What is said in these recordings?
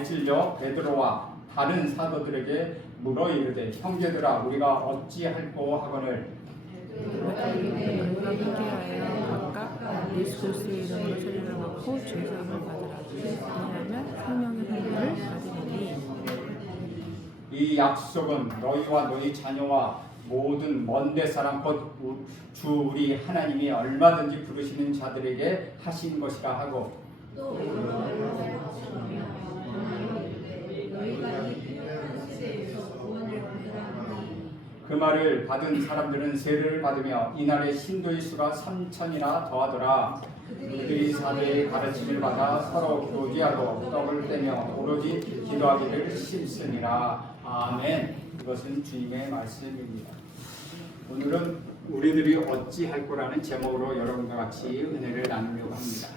마음에 찔려 베드로와 다른 사도들에게 물어 이르되 형제들아 우리가 어찌할꼬 하거늘 우리가 회개하여 각각 예수 그리스도의 이름으로 세례를 받고 죄사함을 받으라. 왜냐하면 성령의 선물을 받으리니. 이 약속은 너희와 너희 자녀와 모든 먼데 사람 곧 주 우리 하나님이 얼마든지 부르시는 자들에게 하신 것이라 하고 또 그 말을 받은 사람들은 세례를 받으며 이날의 신도의 수가 3,000이나 더하더라. 그들이 사도의 가르침을 받아 서로 교제하고 떡을 떼며 오로지 기도하기를 힘쓰니라. 아멘. 이것은 주님의 말씀입니다. 오늘은 우리들이 어찌할 거라는 제목으로 여러분과 같이 은혜를 나누려고 합니다.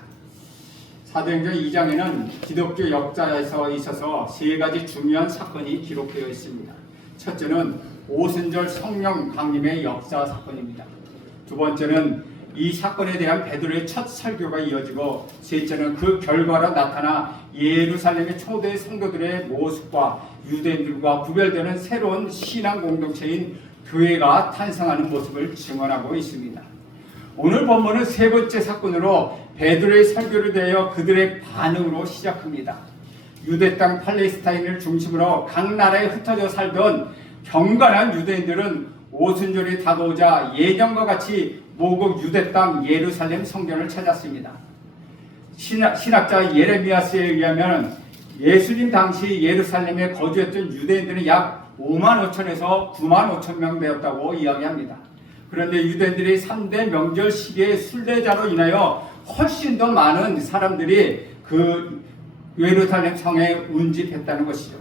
사도행전 2장에는 기독교 역사에서 있어서 세 가지 중요한 사건이 기록되어 있습니다. 첫째는 오순절 성령 강림의 역사 사건입니다. 두 번째는 이 사건에 대한 베드로의 첫 설교가 이어지고, 셋째는 그 결과로 나타나 예루살렘의 초대 성도들의 모습과 유대인들과 구별되는 새로운 신앙 공동체인 교회가 탄생하는 모습을 증언하고 있습니다. 오늘 본문은 세 번째 사건으로 베드로의 설교를 대하여 그들의 반응으로 시작합니다. 유대 땅 팔레스타인을 중심으로 각 나라에 흩어져 살던 경건한 유대인들은 오순절이 다가오자 예전과 같이 모국 유대 땅 예루살렘 성전을 찾았습니다. 신학자 예레미야스에 의하면 예수님 당시 예루살렘에 거주했던 유대인들은 약 5만 5천에서 9만 5천 명 되었다고 이야기합니다. 그런데 유대인들이 3대 명절 시기의 순례자로 인하여 훨씬 더 많은 사람들이 그 예루살렘 성에 운집했다는 것이죠.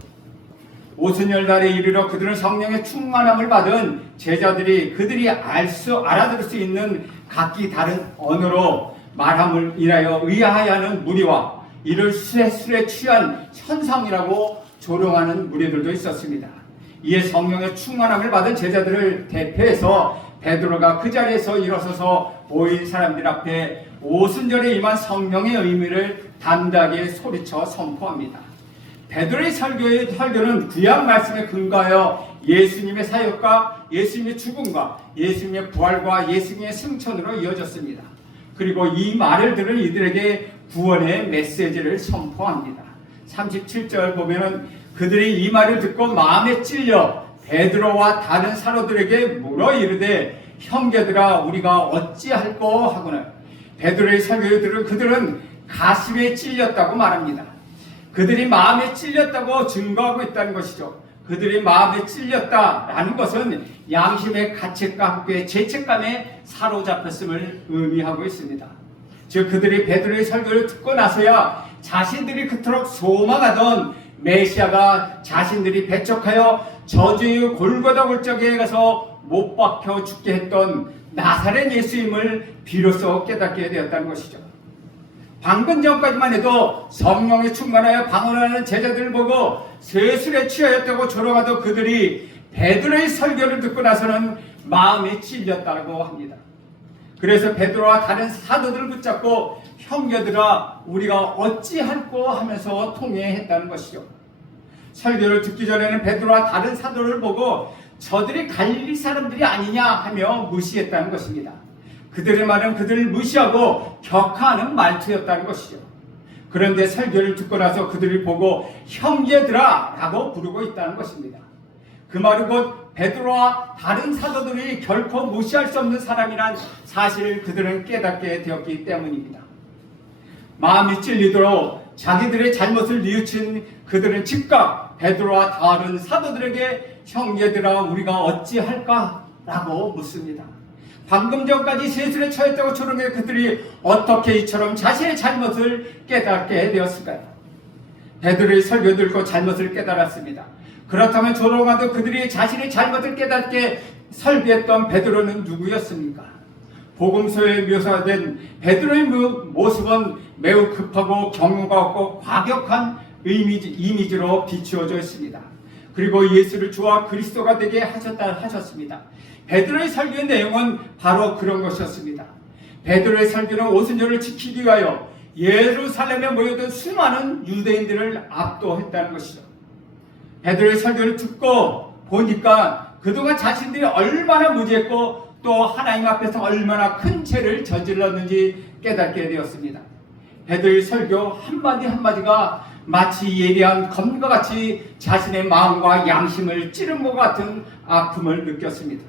오순절날에 이르러 그들은 성령의 충만함을 받은 제자들이 그들이 알아들을 수 있는 각기 다른 언어로 말함을 인하여 의아해하는 무리와 이를 술에 취한 현상이라고 조롱하는 무리들도 있었습니다. 이에 성령의 충만함을 받은 제자들을 대표해서 베드로가 그 자리에서 일어서서 모인 사람들 앞에 오순절에 임한 성령의 의미를 담대하게 소리쳐 선포합니다. 베드로의 설교는 구약 말씀에 근거하여 예수님의 사역과 예수님의 죽음과 예수님의 부활과 예수님의 승천으로 이어졌습니다. 그리고 이 말을 들은 이들에게 구원의 메시지를 선포합니다. 37절 보면은 그들이 이 말을 듣고 마음에 찔려 베드로와 다른 사도들에게 물어 이르되 형제들아 우리가 어찌할꼬 하거늘. 베드로의 설교를 들은 그들은 가슴에 찔렸다고 말합니다. 그들이 마음에 찔렸다고 증거하고 있다는 것이죠. 그들이 마음에 찔렸다라는 것은 양심의 가책과 함께 죄책감에 사로잡혔음을 의미하고 있습니다. 즉 그들이 베드로의 설교를 듣고 나서야 자신들이 그토록 소망하던 메시아가 자신들이 배척하여 저주의 골고다 골짜기에 가서 못 박혀 죽게 했던 나사렛 예수임을 비로소 깨닫게 되었다는 것이죠. 방금 전까지만 해도 성령에 충만하여 방언하는 제자들을 보고 세술에 취하였다고 조롱하던 그들이 베드로의 설교를 듣고 나서는 마음이 찔렸다고 합니다. 그래서 베드로와 다른 사도들을 붙잡고 형제들아 우리가 어찌할꼬 하면서 통회했다는 것이죠. 설교를 듣기 전에는 베드로와 다른 사도를 보고 저들이 갈릴리 사람들이 아니냐 하며 무시했다는 것입니다. 그들의 말은 그들을 무시하고 격하는 말투였다는 것이죠. 그런데 설교를 듣고 나서 그들을 보고 형제들아 라고 부르고 있다는 것입니다. 그 말은 곧 베드로와 다른 사도들이 결코 무시할 수 없는 사람이란 사실을 그들은 깨닫게 되었기 때문입니다. 마음이 찔리도록 자기들의 잘못을 뉘우친 그들은 즉각 베드로와 다른 사도들에게 형제들아 우리가 어찌할까? 라고 묻습니다. 방금 전까지 세술에 처했다고 조롱해 그들이 어떻게 이처럼 자신의 잘못을 깨닫게 되었을까요? 베드로의 설교 듣고 잘못을 깨달았습니다. 그렇다면 조롱하던 그들이 자신의 잘못을 깨닫게 설교했던 베드로는 누구였습니까? 복음서에 묘사된 베드로의 모습은 매우 급하고 경우가 없고 과격한 이미지로 비추어져 있습니다. 그리고 예수를 주와 그리스도가 되게 하셨습니다. 베드로의 설교의 내용은 바로 그런 것이었습니다. 베드로의 설교는 오순절을 지키기 위하여 예루살렘에 모여든 수많은 유대인들을 압도했다는 것이죠. 베드로의 설교를 듣고 보니까 그동안 자신들이 얼마나 무지했고 또 하나님 앞에서 얼마나 큰 죄를 저질렀는지 깨닫게 되었습니다. 베드로의 설교 한마디 한마디가 마치 예리한 검과 같이 자신의 마음과 양심을 찌른 것 같은 아픔을 느꼈습니다.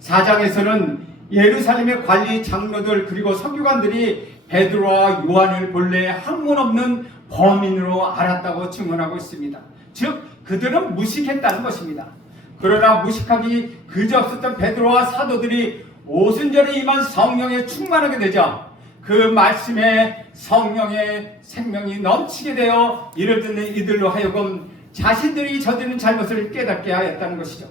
4장에서는 예루살렘의 관리 장로들 그리고 서기관들이 베드로와 요한을 본래 학문 없는 범인으로 알았다고 증언하고 있습니다. 즉 그들은 무식했다는 것입니다. 그러나 무식하기 그지없었던 베드로와 사도들이 오순절에 임한 성령에 충만하게 되자 그 말씀에 성령의 생명이 넘치게 되어 이를 듣는 이들로 하여금 자신들이 저지른 잘못을 깨닫게 하였다는 것이죠.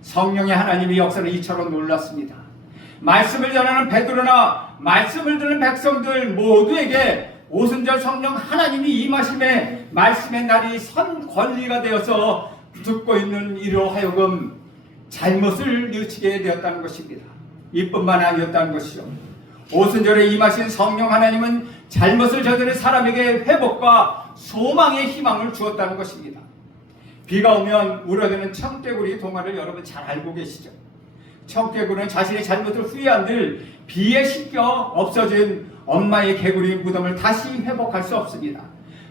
성령의 하나님의 역사는 이처럼 놀랐습니다. 말씀을 전하는 베드로나 말씀을 듣는 백성들 모두에게 오순절 성령 하나님이 임하심에 말씀의 날이 선 권리가 되어서 듣고 있는 이로 하여금 잘못을 뉘우치게 되었다는 것입니다. 이뿐만 아니었다는 것이죠. 오순절에 임하신 성령 하나님은 잘못을 저지른 사람에게 회복과 소망의 희망을 주었다는 것입니다. 비가 오면 우러드는 청개구리 동화를 여러분 잘 알고 계시죠? 청개구리는 자신의 잘못을 후회한들 비에 씻겨 없어진 엄마의 개구리 무덤을 다시 회복할 수 없습니다.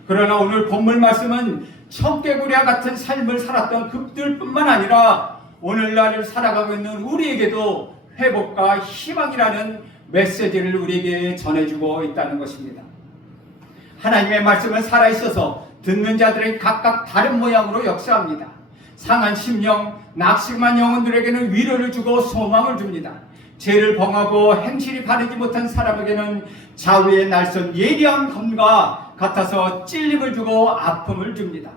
그러나 오늘 본문 말씀은 청개구리와 같은 삶을 살았던 그들뿐만 아니라 오늘날을 살아가고 있는 우리에게도 회복과 희망이라는 메시지를 우리에게 전해주고 있다는 것입니다. 하나님의 말씀은 살아있어서 듣는 자들에게 각각 다른 모양으로 역사합니다. 상한 심령, 낙심한 영혼들에게는 위로를 주고 소망을 줍니다. 죄를 범하고 행실이 바르지 못한 사람에게는 좌우의 날선 예리한 검과 같아서 찔림을 주고 아픔을 줍니다.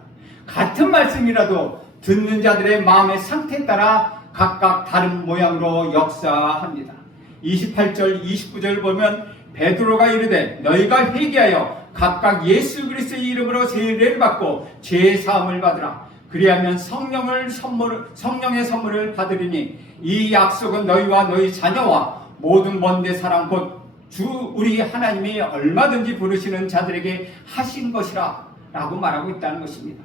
같은 말씀이라도 듣는 자들의 마음의 상태에 따라 각각 다른 모양으로 역사합니다. 28절 29절 보면 베드로가 이르되 너희가 회개하여 각각 예수 그리스도의 이름으로 세례를 받고 죄 사함을 받으라. 그리하면 성령의 선물을 받으리니 이 약속은 너희와 너희 자녀와 모든 먼데 사람 곧 주 우리 하나님이 얼마든지 부르시는 자들에게 하신 것이라 라고 말하고 있다는 것입니다.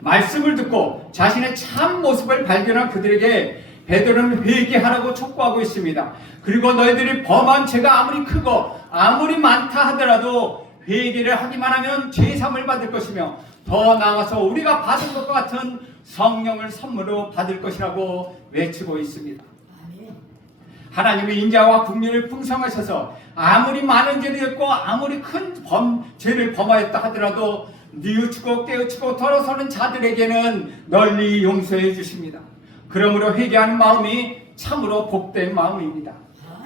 말씀을 듣고 자신의 참 모습을 발견한 그들에게 베드로는 회개하라고 촉구하고 있습니다. 그리고 너희들이 범한 죄가 아무리 크고 아무리 많다 하더라도 회개를 하기만 하면 죄사함을 받을 것이며 더 나아가서 우리가 받은 것과 같은 성령을 선물로 받을 것이라고 외치고 있습니다. 하나님의 인자와 국률을 풍성하셔서 아무리 많은 죄를 했고 아무리 큰 죄를 범하였다 하더라도 뉘우치고 깨우치고 돌아서는 자들에게는 널리 용서해 주십니다. 그러므로 회개하는 마음이 참으로 복된 마음입니다.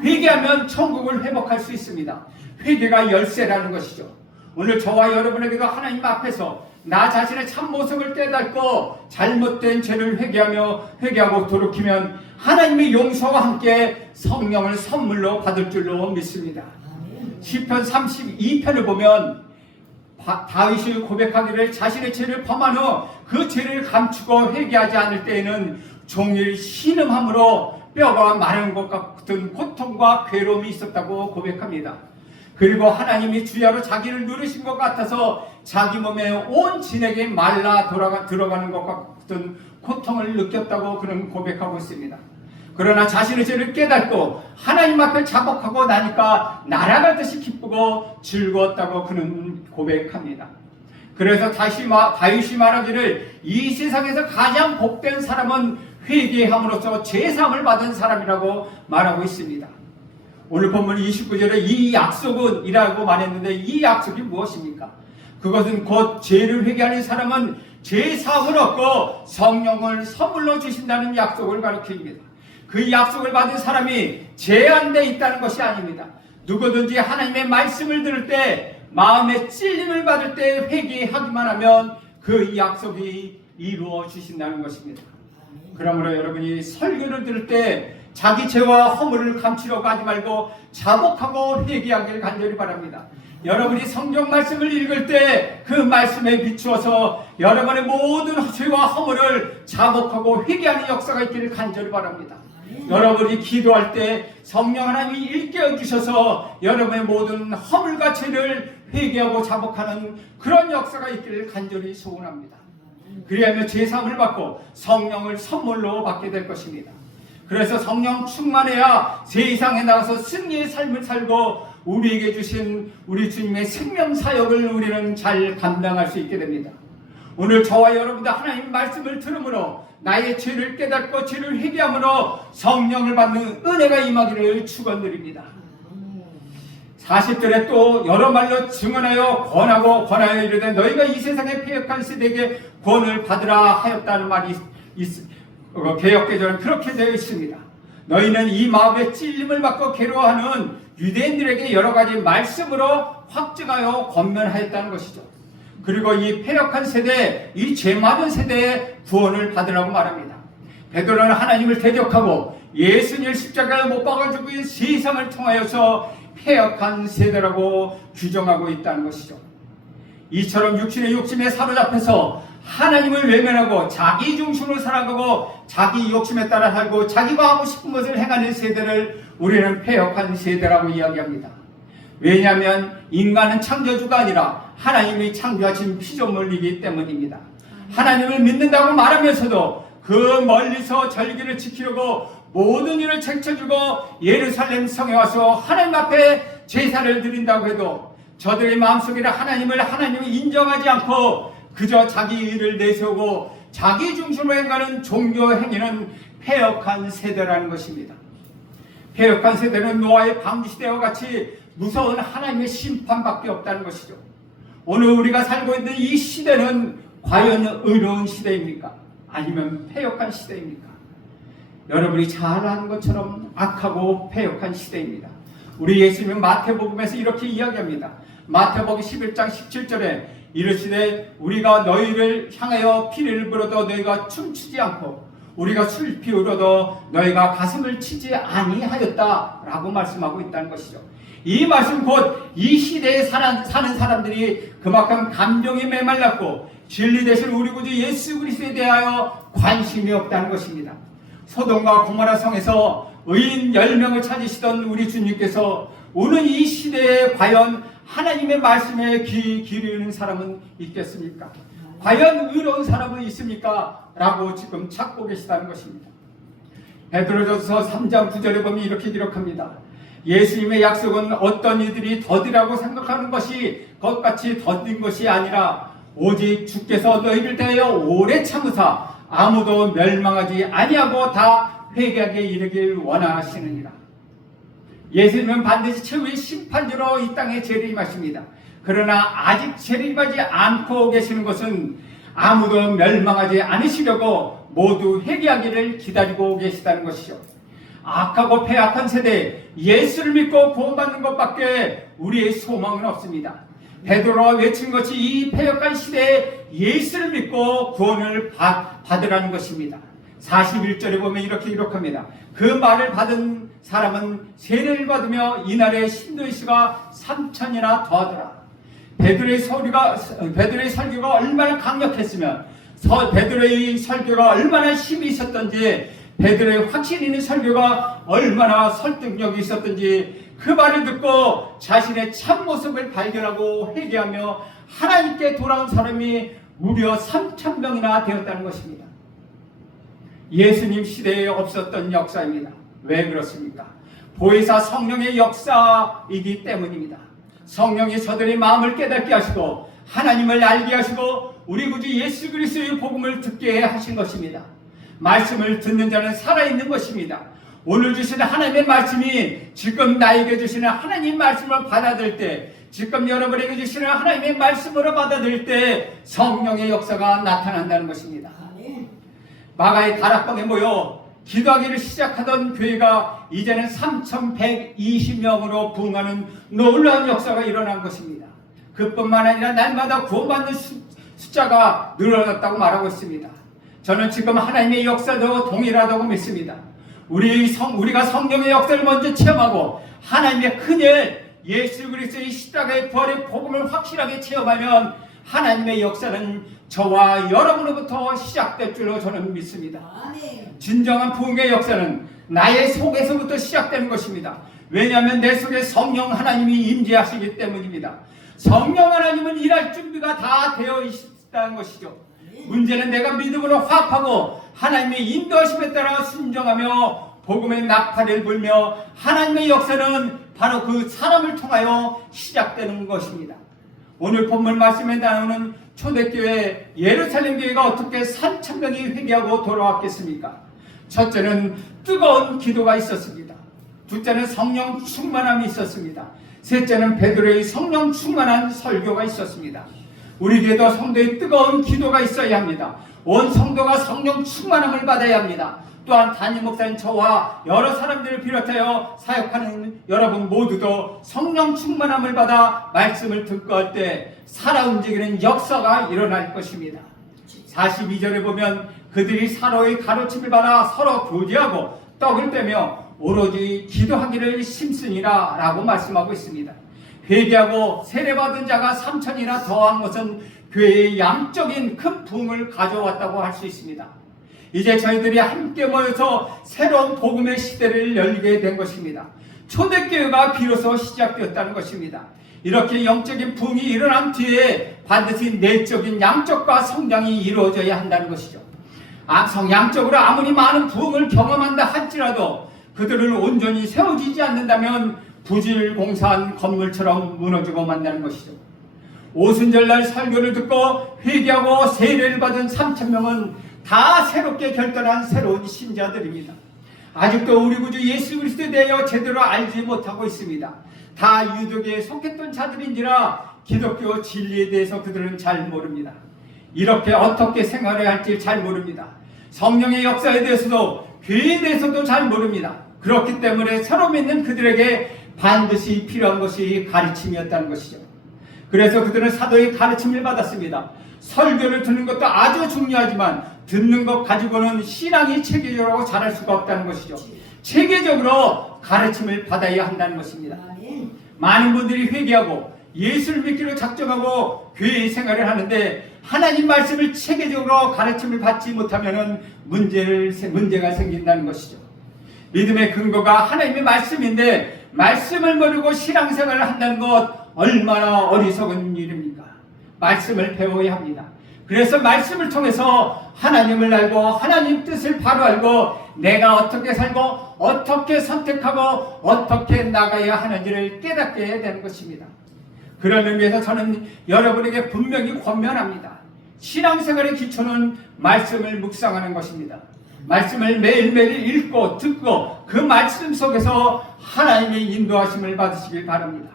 회개하면 천국을 회복할 수 있습니다. 회개가 열쇠라는 것이죠. 오늘 저와 여러분에게도 하나님 앞에서 나 자신의 참모습을 깨닫고 잘못된 죄를 회개하고 돌이키면 하나님의 용서와 함께 성령을 선물로 받을 줄로 믿습니다. 시편 32편을 보면 다윗이 고백하기를 자신의 죄를 범한 후 그 죄를 감추고 회개하지 않을 때에는 종일 신음함으로 뼈가 마른 것 같은 고통과 괴로움이 있었다고 고백합니다. 그리고 하나님이 주야로 자기를 누르신 것 같아서 자기 몸에 온 진액이 말라 들어가는 것 같은 고통을 느꼈다고 그는 고백하고 있습니다. 그러나 자신의 죄를 깨닫고 하나님 앞에 자복하고 나니까 날아가듯이 기쁘고 즐거웠다고 그는 고백합니다. 그래서 다윗이 말하기를 이 세상에서 가장 복된 사람은 회개함으로써 죄사함을 받은 사람이라고 말하고 있습니다. 오늘 본문 29절에 이 약속은 이라고 말했는데 이 약속이 무엇입니까? 그것은 곧 죄를 회개하는 사람은 죄사함을 얻고 성령을 선물로 주신다는 약속을 가리킵니다. 그 약속을 받은 사람이 제한되어 있다는 것이 아닙니다. 누구든지 하나님의 말씀을 들을 때 마음의 찔림을 받을 때 회개하기만 하면 그 약속이 이루어 주신다는 것입니다. 그러므로 여러분이 설교를 들을 때 자기 죄와 허물을 감추려고 하지 말고 자복하고 회개하길 간절히 바랍니다. 여러분이 성경 말씀을 읽을 때 그 말씀에 비추어서 여러분의 모든 죄와 허물을 자복하고 회개하는 역사가 있기를 간절히 바랍니다. 여러분이 기도할 때 성령 하나님이 일깨워 주셔서 여러분의 모든 허물과 죄를 회개하고 자복하는 그런 역사가 있기를 간절히 소원합니다. 그리하면 죄사함을 받고 성령을 선물로 받게 될 것입니다. 그래서 성령 충만해야 세상에 나가서 승리의 삶을 살고 우리에게 주신 우리 주님의 생명 사역을 우리는 잘 감당할 수 있게 됩니다. 오늘 저와 여러분도 하나님 말씀을 들음으로 나의 죄를 깨닫고 죄를 회개함으로 성령을 받는 은혜가 임하기를 축원드립니다. 40절에 또 여러 말로 증언하여 권하여 이르되 너희가 이 세상의 패역한 세대에게 권을 받으라 하였다는 말이 개역개정은 그렇게 되어 있습니다. 너희는 이 마음에 찔림을 받고 괴로워하는 유대인들에게 여러 가지 말씀으로 확증하여 권면하였다는 것이죠. 그리고 이 패역한 세대, 이 죄 많은 세대에 구원을 받으라고 말합니다. 베드로는 하나님을 대적하고 예수님을 십자가에 못 박아주고 이 세상을 통하여서 패역한 세대라고 규정하고 있다는 것이죠. 이처럼 육신의 욕심에 사로잡혀서 하나님을 외면하고 자기 중심으로 살아가고 자기 욕심에 따라 살고 자기가 하고 싶은 것을 행하는 세대를 우리는 패역한 세대라고 이야기합니다. 왜냐하면 인간은 창조주가 아니라 하나님이 창조하신 피조물이기 때문입니다. 하나님을 믿는다고 말하면서도 그 멀리서 절기를 지키려고 모든 일을 책쳐주고 예루살렘 성에 와서 하나님 앞에 제사를 드린다고 해도 저들의 마음속에는 하나님을 인정하지 않고 그저 자기 일을 내세우고 자기 중심으로 행하는 종교 행위는 패역한 세대라는 것입니다. 패역한 세대는 노아의 방주시대와 같이 무서운 하나님의 심판밖에 없다는 것이죠. 오늘 우리가 살고 있는 이 시대는 과연 의로운 시대입니까? 아니면 패역한 시대입니까? 여러분이 잘 아는 것처럼 악하고 패역한 시대입니다. 우리 예수님은 마태복음에서 이렇게 이야기합니다. 마태복음 11장 17절에 이르시되 우리가 너희를 향하여 피를 불어도 너희가 춤추지 않고 우리가 슬피 울어도 너희가 가슴을 치지 아니하였다라고 말씀하고 있다는 것이죠. 이 말씀 곧 이 시대에 사는 사람들이 그만큼 감정이 메말랐고 진리 되신 우리 구주 예수 그리스도에 대하여 관심이 없다는 것입니다. 소돔과 고모라 성에서 의인 10명을 찾으시던 우리 주님께서 오늘 이 시대에 과연 하나님의 말씀에 귀 기르는 사람은 있겠습니까? 과연 의로운 사람은 있습니까? 라고 지금 찾고 계시다는 것입니다. 베드로전서 3장 9절에 보면 이렇게 기록합니다. 예수님의 약속은 어떤 이들이 더디라고 생각하는 것이 것같이 더딘 것이 아니라 오직 주께서 너희를 대하여 오래 참으사 아무도 멸망하지 아니하고 다 회개하게 이르길 원하시느니라. 예수님은 반드시 최후의 심판주로 이 땅에 재림하십니다. 그러나 아직 재림하지 않고 계시는 것은 아무도 멸망하지 않으시려고 모두 회개하기를 기다리고 계시다는 것이죠. 악하고 패악한 세대 예수를 믿고 구원받는 것밖에 우리의 소망은 없습니다. 베드로가 외친 것이 이 패역한 시대에 예수를 믿고 구원을 받으라는 것입니다. 41절에 보면 이렇게 기록합니다. 그 말을 받은 사람은 세례를 받으며 이날에 신도의 수가 3,000이나 더하더라. 베드로의 설교가 얼마나 강력했으면 베드로의 설교가 얼마나 힘이 있었던지 베드로의 확신 있는 설교가 얼마나 설득력이 있었던지 그 말을 듣고 자신의 참모습을 발견하고 회개하며 하나님께 돌아온 사람이 무려 3,000명이나 되었다는 것입니다. 예수님 시대에 없었던 역사입니다. 왜 그렇습니까? 보혜사 성령의 역사이기 때문입니다. 성령이 저들의 마음을 깨닫게 하시고 하나님을 알게 하시고 우리 구주 예수 그리스도의 복음을 듣게 하신 것입니다. 말씀을 듣는 자는 살아있는 것입니다. 오늘 주시는 하나님의 말씀이 지금 나에게 주시는 하나님 말씀을 받아들일 때 지금 여러분에게 주시는 하나님의 말씀으로 받아들일 때 성령의 역사가 나타난다는 것입니다. 마가의 다락방에 모여 기도하기를 시작하던 교회가 이제는 3,120명으로 부흥하는 놀라운 역사가 일어난 것입니다. 그뿐만 아니라 날마다 구원받는 숫자가 늘어났다고 말하고 있습니다. 저는 지금 하나님의 역사도 동일하다고 믿습니다. 우리가 성령의 역사를 먼저 체험하고 하나님의 큰일 예수 그리스도의 십자가의 부활의 복음을 확실하게 체험하면 하나님의 역사는 저와 여러분으로부터 시작될 줄로 저는 믿습니다. 진정한 부흥의 역사는 나의 속에서부터 시작되는 것입니다. 왜냐하면 내 속에 성령 하나님이 임재하시기 때문입니다. 성령 하나님은 일할 준비가 다 되어 있다는 것이죠. 문제는 내가 믿음으로 화합하고 하나님의 인도하심에 따라 순종하며 복음의 나팔을 불며 하나님의 역사는 바로 그 사람을 통하여 시작되는 것입니다. 오늘 본문 말씀에 나오는 초대교회 예루살렘 교회가 어떻게 3,000명이 회개하고 돌아왔겠습니까? 첫째는 뜨거운 기도가 있었습니다. 둘째는 성령 충만함이 있었습니다. 셋째는 베드로의 성령 충만한 설교가 있었습니다. 우리에게도 성도의 뜨거운 기도가 있어야 합니다. 온 성도가 성령 충만함을 받아야 합니다. 또한 담임 목사인 저와 여러 사람들을 비롯하여 사역하는 여러분 모두도 성령 충만함을 받아 말씀을 듣고 할 때 살아 움직이는 역사가 일어날 것입니다. 42절에 보면 그들이 서로의 가르침을 받아 서로 교제하고 떡을 떼며 오로지 기도하기를 힘쓰니라 라고 말씀하고 있습니다. 회개하고 세례받은 자가 3,000이나 더한 것은 교회의 양적인 큰 부흥을 가져왔다고 할 수 있습니다. 이제 저희들이 함께 모여서 새로운 복음의 시대를 열게 된 것입니다. 초대교회가 비로소 시작되었다는 것입니다. 이렇게 영적인 부흥이 일어난 뒤에 반드시 내적인 양적과 성장이 이루어져야 한다는 것이죠. 양적으로 아무리 많은 부흥을 경험한다 할지라도 그들을 온전히 세워지지 않는다면 부실공사한 건물처럼 무너지고 만다는 것이죠. 오순절날 설교를 듣고 회개하고 세례를 받은 3,000명은 다 새롭게 결단한 새로운 신자들입니다. 아직도 우리 구주 예수 그리스도에 대하여 제대로 알지 못하고 있습니다. 다 유대교에 속했던 자들인지라 기독교 진리에 대해서 그들은 잘 모릅니다. 이렇게 어떻게 생활해야 할지 잘 모릅니다. 성령의 역사에 대해서도 교회에 대해서도 잘 모릅니다. 그렇기 때문에 새로 믿는 그들에게 반드시 필요한 것이 가르침이었다는 것이죠. 그래서 그들은 사도의 가르침을 받았습니다. 설교를 듣는 것도 아주 중요하지만 듣는 것 가지고는 신앙이 체계적으로 자랄 수가 없다는 것이죠. 체계적으로 가르침을 받아야 한다는 것입니다. 많은 분들이 회개하고 예수를 믿기로 작정하고 교회 생활을 하는데 하나님 말씀을 체계적으로 가르침을 받지 못하면 문제가 생긴다는 것이죠. 믿음의 근거가 하나님의 말씀인데 말씀을 모르고 신앙생활을 한다는 것 얼마나 어리석은 일입니까? 말씀을 배워야 합니다. 그래서 말씀을 통해서 하나님을 알고 하나님 뜻을 바로 알고 내가 어떻게 살고 어떻게 선택하고 어떻게 나가야 하는지를 깨닫게 해야 되는 것입니다. 그런 의미에서 저는 여러분에게 분명히 권면합니다. 신앙생활의 기초는 말씀을 묵상하는 것입니다. 말씀을 매일매일 읽고 듣고 그 말씀 속에서 하나님의 인도하심을 받으시길 바랍니다.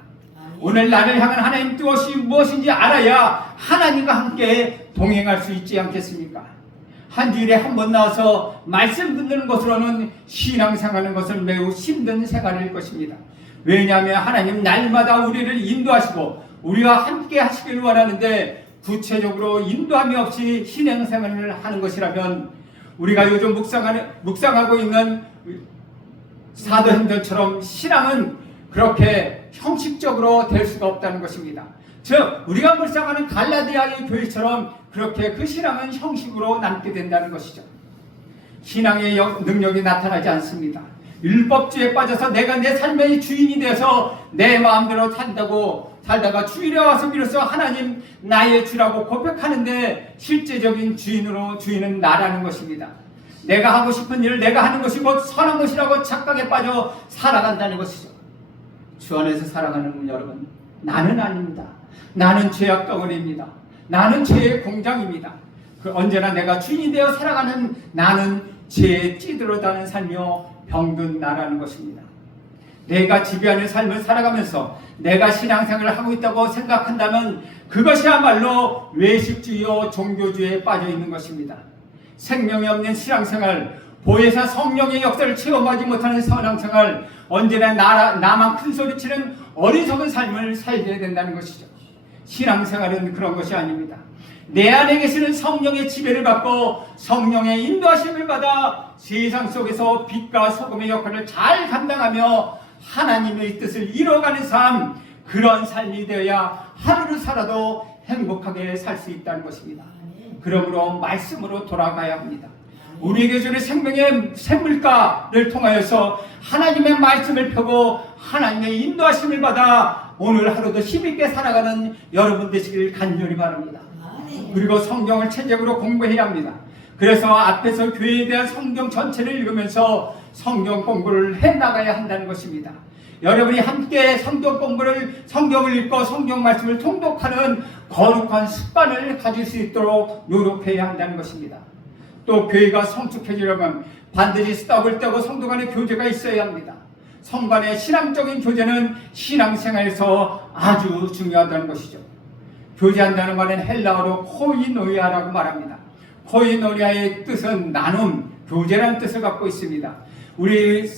오늘 나를 향한 하나님 뜻이 무엇인지 알아야 하나님과 함께 동행할 수 있지 않겠습니까? 한 주일에 한 번 나와서 말씀 듣는 것으로는 신앙생활하는 것은 매우 힘든 생활일 것입니다. 왜냐하면 하나님 날마다 우리를 인도하시고 우리와 함께 하시기를 원하는데 구체적으로 인도함이 없이 신앙생활을 하는 것이라면 우리가 요즘 묵상하고 있는 사도행전처럼 신앙은 그렇게 형식적으로 될 수가 없다는 것입니다. 즉 우리가 묵상하는 갈라디아의 교회처럼 그렇게 그 신앙은 형식으로 남게 된다는 것이죠. 신앙의 능력이 나타나지 않습니다. 율법주의에 빠져서 내가 내 삶의 주인이 돼서 내 마음대로 살다가 주일에 와서 비로소 하나님 나의 주라고 고백하는데 실제적인 주인은 나라는 것입니다. 내가 하고 싶은 일을 내가 하는 것이 곧 선한 것이라고 착각에 빠져 살아간다는 것이죠. 주 안에서 살아가는 여러분, 나는 아닙니다. 나는 죄악 덩어리입니다. 나는 죄의 공장입니다. 언제나 내가 주인이 되어 살아가는 나는 죄에 찌들어다는 삶이요 병든 나라는 것입니다. 내가 지배하는 삶을 살아가면서 내가 신앙생활을 하고 있다고 생각한다면 그것이야말로 외식주의요 종교주의에 빠져있는 것입니다. 생명이 없는 신앙생활, 보혜사 성령의 역사를 체험하지 못하는 신앙생활, 언제나 나만 큰소리치는 어리석은 삶을 살게 된다는 것이죠. 신앙생활은 그런 것이 아닙니다. 내 안에 계시는 성령의 지배를 받고 성령의 인도하심을 받아 세상 속에서 빛과 소금의 역할을 잘 감당하며 하나님의 뜻을 이뤄가는 삶, 그런 삶이 되어야 하루를 살아도 행복하게 살 수 있다는 것입니다. 그러므로 말씀으로 돌아가야 합니다. 우리에게 주는 생명의 샘물가를 통하여서 하나님의 말씀을 펴고 하나님의 인도하심을 받아 오늘 하루도 힘있게 살아가는 여러분 되시길 간절히 바랍니다. 그리고 성경을 체적으로 공부해야 합니다. 그래서 앞에서 교회에 대한 성경 전체를 읽으면서 성경 공부를 해나가야 한다는 것입니다. 여러분이 함께 성경을 읽고 성경 말씀을 통독하는 거룩한 습관을 가질 수 있도록 노력해야 한다는 것입니다. 또 교회가 성숙해지려면 반드시 떡을 떼고 성도 간의 교제가 있어야 합니다. 성도 간의 신앙적인 교제는 신앙생활에서 아주 중요하다는 것이죠. 교제한다는 말은 헬라어로 코이노이아라고 말합니다. 코이노이아의 뜻은 나눔, 교제라는 뜻을 갖고 있습니다. 우리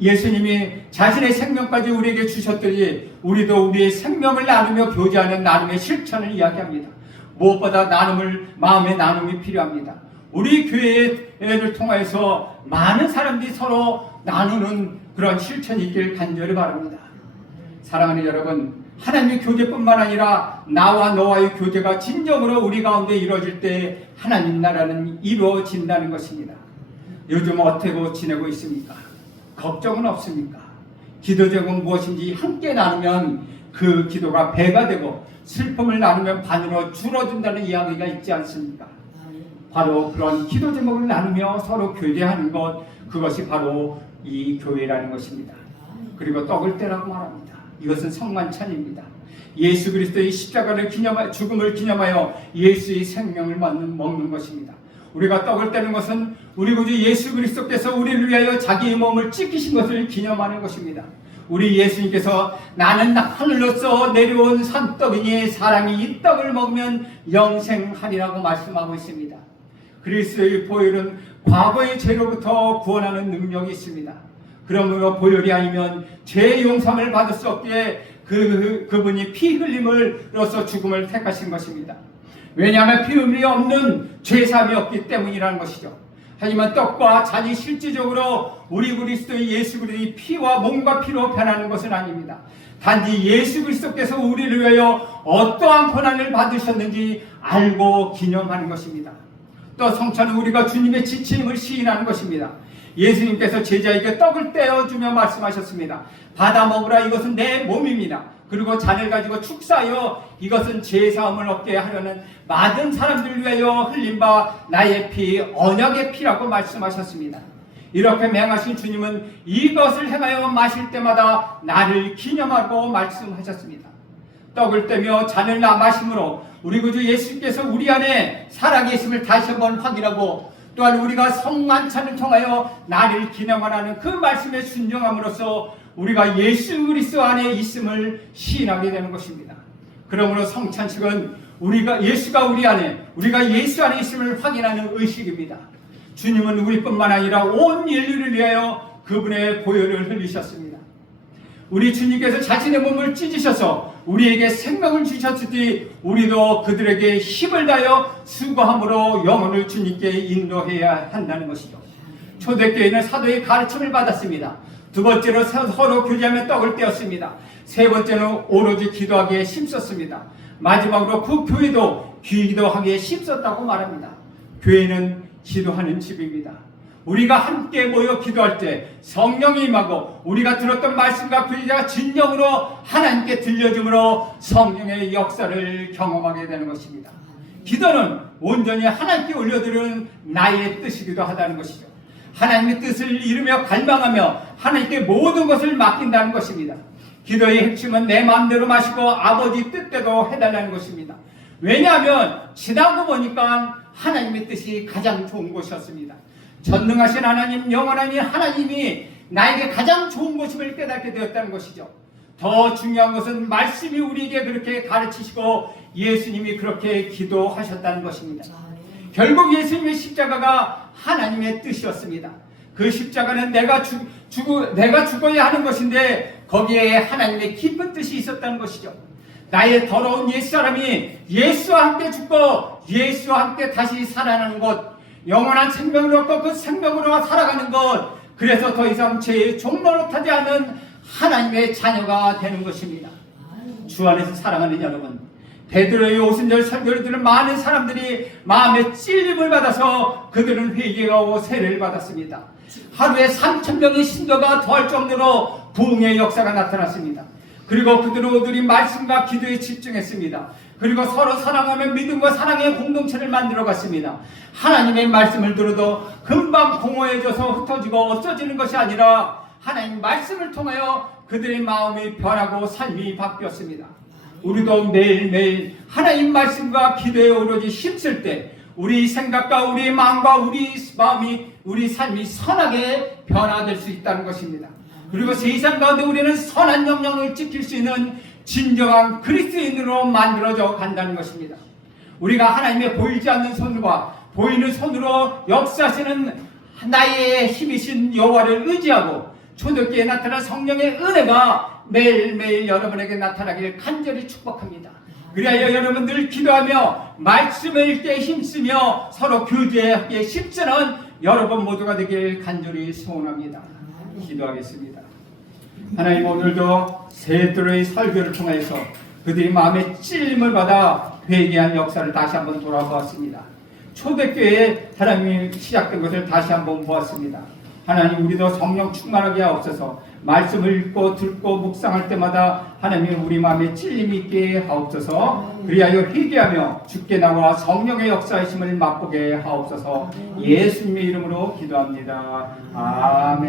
예수님이 자신의 생명까지 우리에게 주셨더니 우리도 우리의 생명을 나누며 교제하는 나눔의 실천을 이야기합니다. 무엇보다 마음의 나눔이 필요합니다. 우리 교회를 통해서 많은 사람들이 서로 나누는 그런 실천이 있길 간절히 바랍니다. 사랑하는 여러분, 하나님의 교제뿐만 아니라 나와 너와의 교제가 진정으로 우리 가운데 이루어질 때 하나님 나라는 이루어진다는 것입니다. 요즘 어떻게 지내고 있습니까? 걱정은 없습니까? 기도 제목은 무엇인지 함께 나누면 그 기도가 배가 되고 슬픔을 나누면 반으로 줄어든다는 이야기가 있지 않습니까? 바로 그런 기도 제목을 나누며 서로 교제하는 것, 그것이 바로 이 교회라는 것입니다. 그리고 떡을 떼라고 말합니다. 이것은 성만찬입니다. 예수 그리스도의 십자가를 죽음을 기념하여 예수의 생명을 먹는 것입니다. 우리가 떡을 떼는 것은 우리 구주 예수 그리스도께서 우리를 위하여 자기의 몸을 찢기신 것을 기념하는 것입니다. 우리 예수님께서 나는 하늘로서 내려온 산떡이니 사람이 이 떡을 먹으면 영생하리라고 말씀하고 있습니다. 그리스도의 보혈은 과거의 죄로부터 구원하는 능력이 있습니다. 그러므로 보혈이 아니면 죄의 용서를 받을 수 없기에 그분이 피 흘림으로써 죽음을 택하신 것입니다. 왜냐하면 피 흘림이 없는 죄사함이 없기 때문이라는 것이죠. 하지만 떡과 잔이 실질적으로 우리 그리스도의 예수 그리스도의 피와 몸과 피로 변하는 것은 아닙니다. 단지 예수 그리스도께서 우리를 위하여 어떠한 고난을 받으셨는지 알고 기념하는 것입니다. 또 성찬은 우리가 주님의 지침을 시인하는 것입니다. 예수님께서 제자에게 떡을 떼어주며 말씀하셨습니다. 받아 먹으라, 이것은 내 몸입니다. 그리고 잔을 가지고 축사하여 이것은 제사함을 얻게 하려는 많은 사람들을 위하여 흘린 바 나의 피, 언약의 피라고 말씀하셨습니다. 이렇게 맹하신 주님은 이것을 행하여 마실 때마다 나를 기념하고 말씀하셨습니다. 떡을 떼며 잔을 마심으로 우리 구주 예수께서 우리 안에 살아계심을 다시 한번 확인하고, 또한 우리가 성만찬을 통하여 나를 기념하라는 그 말씀에 순종함으로써 우리가 예수 그리스도 안에 있음을 시인하게 되는 것입니다. 그러므로 성찬식은 우리가 예수 안에 있음을 확인하는 의식입니다. 주님은 우리뿐만 아니라 온 인류를 위하여 그분의 보혈을 흘리셨습니다. 우리 주님께서 자신의 몸을 찢으셔서 우리에게 생명을 주셨으니 우리도 그들에게 힘을 다하여 수고함으로 영혼을 주님께 인도해야 한다는 것이죠. 초대교회는 사도의 가르침을 받았습니다. 두 번째로 서로 교제하며 떡을 떼었습니다. 세 번째는 오로지 기도하기에 힘썼습니다. 마지막으로 그 교회도 기도하기에 힘썼다고 말합니다. 교회는 기도하는 집입니다. 우리가 함께 모여 기도할 때 성령이 임하고 우리가 들었던 말씀과 교제가 진정으로 하나님께 들려줌으로 성령의 역사를 경험하게 되는 것입니다. 기도는 온전히 하나님께 올려드리는 나의 뜻이기도 하다는 것이죠. 하나님의 뜻을 이루며 갈망하며 하나님께 모든 것을 맡긴다는 것입니다. 기도의 핵심은 내 마음대로 마시고 아버지 뜻대로 해달라는 것입니다. 왜냐하면 지나고 보니까 하나님의 뜻이 가장 좋은 것이었습니다. 전능하신 하나님, 영원한 하나님이 나에게 가장 좋은 것임을 깨닫게 되었다는 것이죠. 더 중요한 것은 말씀이 우리에게 그렇게 가르치시고 예수님이 그렇게 기도하셨다는 것입니다. 결국 예수님의 십자가가 하나님의 뜻이었습니다. 그 십자가는 내가 죽어야 하는 것인데 거기에 하나님의 깊은 뜻이 있었다는 것이죠. 나의 더러운 옛사람이 예수와 함께 죽고 예수와 함께 다시 살아나는 것, 영원한 생명을 얻고 그 생명으로 살아가는 것, 그래서 더 이상 죄의 종노릇하지 않는 하나님의 자녀가 되는 것입니다. 주 안에서 사랑하는 여러분, 베드로의 오순절 설교를 들은 많은 사람들이 마음에 찔림을 받아서 그들은 회개하고 세례를 받았습니다. 하루에 3,000명의 신도가 더할 정도로 부흥의 역사가 나타났습니다. 그리고 그들이 말씀과 기도에 집중했습니다. 그리고 서로 사랑하며 믿음과 사랑의 공동체를 만들어 갔습니다. 하나님의 말씀을 들어도 금방 공허해져서 흩어지고 없어지는 것이 아니라 하나님 말씀을 통하여 그들의 마음이 변하고 삶이 바뀌었습니다. 우리도 매일매일 하나님 말씀과 기도에 오로지 힘쓸 때 우리 생각과 우리 마음과 우리 마음이 우리 삶이 선하게 변화될 수 있다는 것입니다. 그리고 세상 가운데 우리는 선한 영향을 지킬 수 있는 진정한 그리스도인으로 만들어져 간다는 것입니다. 우리가 하나님의 보이지 않는 손과 보이는 손으로 역사하시는 나의 힘이신 여호와를 의지하고 초대교회에 나타난 성령의 은혜가 매일매일 여러분에게 나타나길 간절히 축복합니다. 그리하여 여러분들 기도하며 말씀을 읽게 힘쓰며 서로 교제하기에 힘쓰는 여러분 모두가 되길 간절히 소원합니다. 기도하겠습니다. 하나님, 오늘도 세들의 설교를 통해서 그들이 마음의 찔림을 받아 회개한 역사를 다시 한번 돌아보았습니다. 초대교회에 하나님이 시작된 것을 다시 한번 보았습니다. 하나님, 우리도 성령 충만하게 하옵소서. 말씀을 읽고 듣고 묵상할 때마다 하나님 우리 마음에 찔림이 있게 하옵소서. 그리하여 회개하며 주께 나와 성령의 역사하심을 맛보게 하옵소서. 예수님의 이름으로 기도합니다. 아멘.